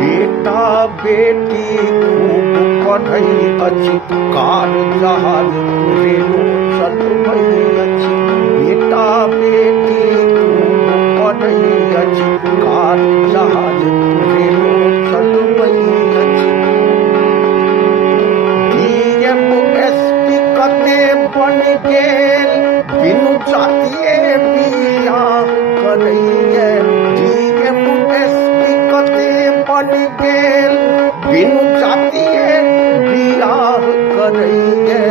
बेटा बेटी खूब पढ़ई अछि, कार जहाज रेलो चलबई अछि। बेटा बेटी खूब पढ़ई अछि, कार जहाज रेलो चलबई अछि। DMSP कते बन गेल, बिनु जातिए बियाह करैये। DMSP कते बन गेल, बिनु जातिए बियाह करैये।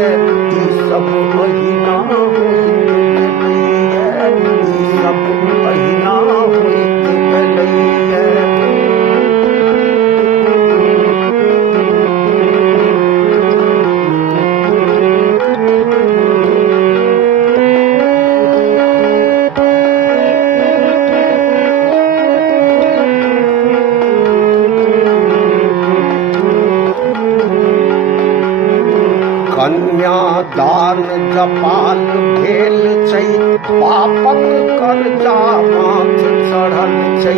ई सब महीना होइत गेलैये, ई सब महीना होइत गेलैये। कन्यादान जपाल भेल छै, पापक कर्जा माथ चढ़ल छै।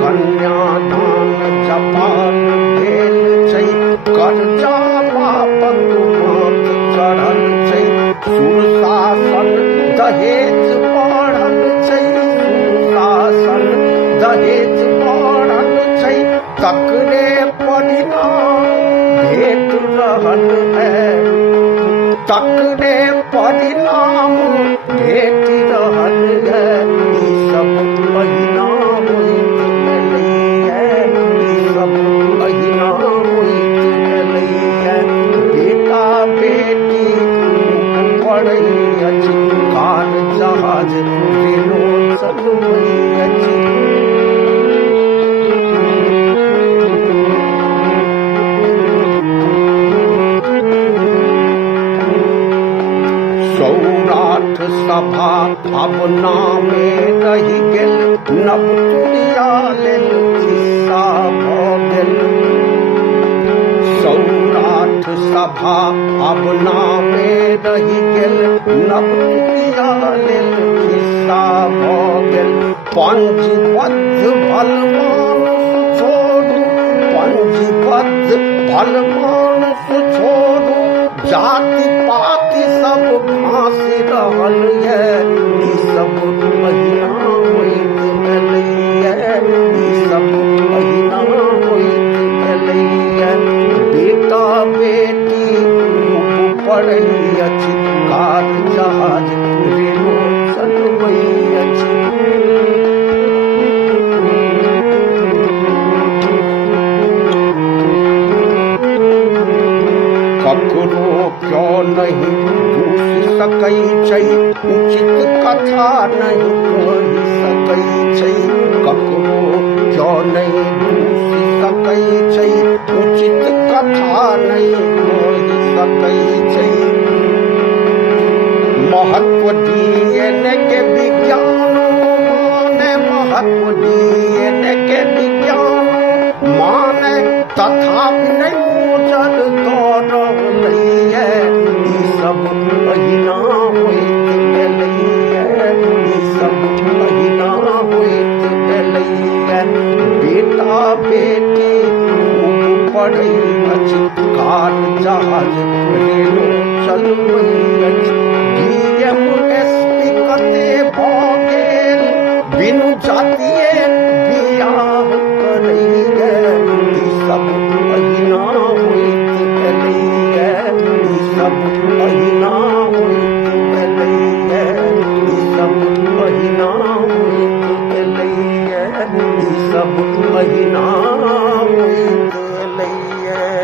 कन्यादान जपाल भेल छै, कर्जा पापक माथ चढ़ल छै। सुशासन दहेज बढ़ल छै, सुशासन दहेज बढ़ल छै। तकरे परिणाम भेट रहल है, तकरे परिणाम भेट रहल है। ई सब महीना होइत गेलैये, ई सब महीना होइत गेलैये। बेटा बेटी खूब पढ़ई अछि, कार जहाज रेलो चलबई अछि। सौराठ सभा भावना में रहि गेल, नवतुरिया लेल खिस्सा भ गेल। सौराठ सभा भावना में रहि गेल, नवतुरिया लेल खिस्सा भ गेल। पंजीबद्ध भलमानुष छोड़ू, पंजीबद्ध भलमानुष छोड़ू, जाति पाति सब फांसी रहल ये। ई सब महीना होइत गेलैये, ई सब महीना होइत गेलैये। बेटा बेटी खूब पढ़ई अछि, कार जहाज रेलो चलबई अछि। ककरो क्यों नहीं पूछ सकै छै, उचित कथा नहीं कहि सकै छै। ककरो क्यों नहीं पूछ सकै छै, उचित कथा नहीं कहि सकै छै। महत्व DNA के विज्ञान माने, महत्व DNA के विज्ञान माने, तथापि नहीं मोजर दऽ रहलैये। ई सब महीना होइत गेलैये, ई सब महीना होइत गेलैये। बेटा बेटी खूब पढ़ई अछि, कार जहाज रेलो चलबई अछि। DMSP कते भऽ गेल, बिनु जातिए बियाह करैये। ई सब महीना होइत गेलैये, ई सब महीना होइत गेलैये, ई सब महीना होइत गेलैये, ई सब महीना